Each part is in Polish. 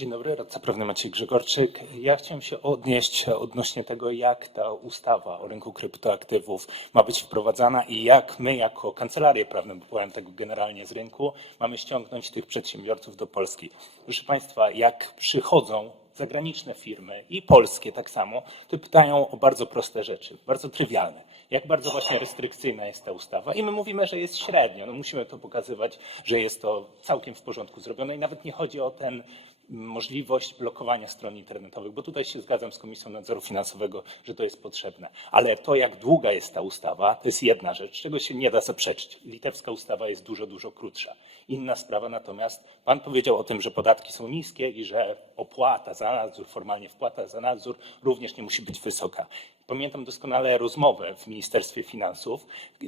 Dzień dobry, radca prawny Maciej Grzegorczyk. Ja chciałem się odnieść odnośnie tego, jak ta ustawa o rynku kryptoaktywów ma być wprowadzana i jak my jako kancelarie prawne, bo powiem tego generalnie z rynku, mamy ściągnąć tych przedsiębiorców do Polski. Proszę Państwa, jak przychodzą zagraniczne firmy i polskie tak samo, to pytają o bardzo proste rzeczy, bardzo trywialne. Jak bardzo właśnie restrykcyjna jest ta ustawa? I my mówimy, że jest średnio. No musimy to pokazywać, że jest to całkiem w porządku zrobione i nawet nie chodzi o ten możliwość blokowania stron internetowych, bo tutaj się zgadzam z Komisją Nadzoru Finansowego, że to jest potrzebne. Ale to, jak długa jest ta ustawa, to jest jedna rzecz, czego się nie da zaprzeczyć. Litewska ustawa jest dużo, dużo krótsza. Inna sprawa natomiast, pan powiedział o tym, że podatki są niskie i że opłata za nadzór, formalnie wpłata za nadzór również nie musi być wysoka. Pamiętam doskonale rozmowę w Ministerstwie Finansów.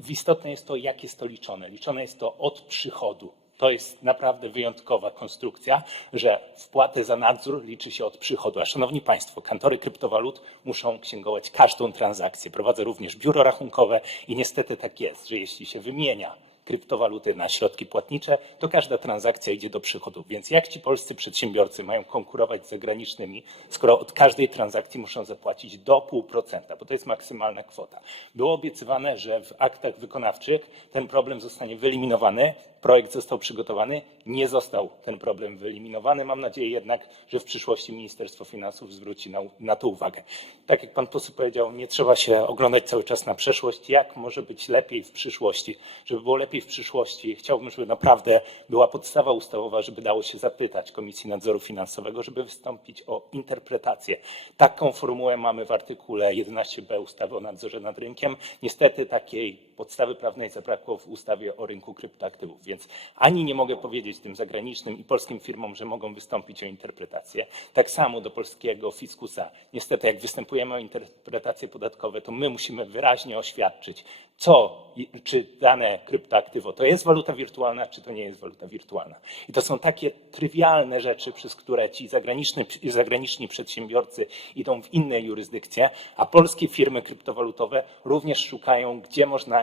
Istotne jest to, jak jest to liczone. Liczone jest to od przychodu. To jest naprawdę wyjątkowa konstrukcja, że wpłatę za nadzór liczy się od przychodu. A szanowni państwo, kantory kryptowalut muszą księgować każdą transakcję. Prowadzę również biuro rachunkowe i niestety tak jest, że jeśli się wymienia kryptowaluty na środki płatnicze, to każda transakcja idzie do przychodu. Więc jak ci polscy przedsiębiorcy mają konkurować z zagranicznymi, skoro od każdej transakcji muszą zapłacić do 0,5%, bo to jest maksymalna kwota. Było obiecywane, że w aktach wykonawczych ten problem zostanie wyeliminowany. Projekt został przygotowany, nie został ten problem wyeliminowany. Mam nadzieję jednak, że w przyszłości Ministerstwo Finansów zwróci na, na to uwagę. Tak jak pan poseł powiedział, nie trzeba się oglądać cały czas na przeszłość. Jak może być lepiej w przyszłości? Żeby było lepiej w przyszłości, chciałbym, żeby naprawdę była podstawa ustawowa, żeby dało się zapytać Komisji Nadzoru Finansowego, żeby wystąpić o interpretację. Taką formułę mamy w artykule 11b ustawy o nadzorze nad rynkiem. Niestety takiej podstawy prawnej zabrakło w ustawie o rynku kryptoaktywów, więc ani nie mogę powiedzieć tym zagranicznym i polskim firmom, że mogą wystąpić o interpretację. Tak samo do polskiego fiskusa. Niestety, jak występujemy o interpretacje podatkowe, to my musimy wyraźnie oświadczyć, co, czy dane kryptoaktywo to jest waluta wirtualna, czy to nie jest waluta wirtualna. I to są takie trywialne rzeczy, przez które ci zagraniczni, zagraniczni przedsiębiorcy idą w inne jurysdykcje, a polskie firmy kryptowalutowe również szukają, gdzie można,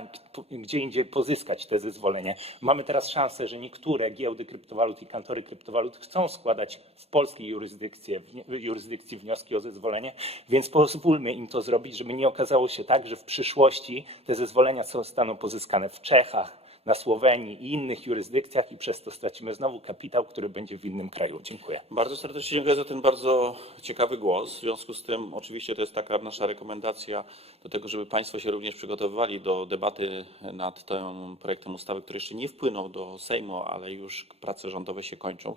gdzie indziej pozyskać te zezwolenie. Mamy teraz szansę, że niektóre giełdy kryptowalut i kantory kryptowalut chcą składać w polskiej jurysdykcji, w jurysdykcji wnioski o zezwolenie, więc pozwólmy im to zrobić, żeby nie okazało się tak, że w przyszłości te zezwolenia zostaną pozyskane w Czechach, na Słowenii i innych jurysdykcjach i przez to stracimy znowu kapitał, który będzie w innym kraju. Dziękuję. Bardzo serdecznie dziękuję za ten bardzo ciekawy głos. W związku z tym oczywiście to jest taka nasza rekomendacja do tego, żeby Państwo się również przygotowywali do debaty nad tym projektem ustawy, który jeszcze nie wpłynął do Sejmu, ale już prace rządowe się kończą.